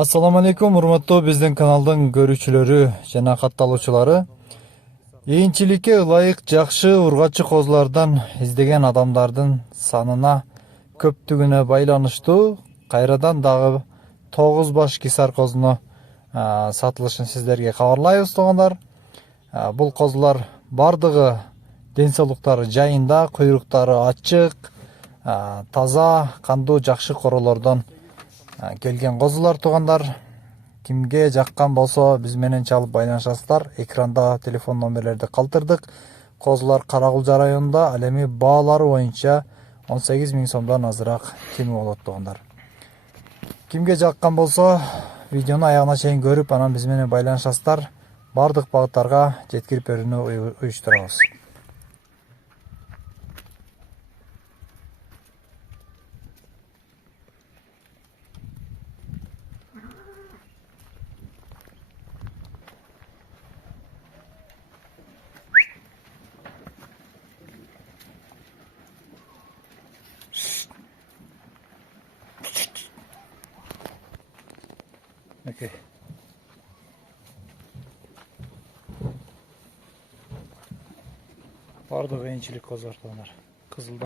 Assalamu alaikum, урматтуу биздин каналдын көрүүчүлөрү жана катталуучулары. Эйинчиликке ылайык жакшы ургачы козулардан издеген адамдардын санына көптүгүнө байланыштуу кайрадан дагы 9 баш кисар козуну сатылышын сиздерге кабарлайбыз туугандар. Бул козулар бардыгы ден соолуктары жайында, куйруктары ачык, таза, кандуу, жакшы королордон келген козулар туугандар. Кимге жаккан болсо биз менен чалып байланышасыздар. Экранда телефон номерлерди калтырдык. Козулар Каракулжа районунда, ал эми баалары боюнча 18 000 сомдон азыраак кеми болот туугандар. Кимге жаккан болсо видеону аягына чейин көрүп, анан биз менен байланышасыздар. Бардык багыттарга жеткирип берүүнү уюштурабыз. Okay. Бардыгы энчилик козулар туугандар. Кызылда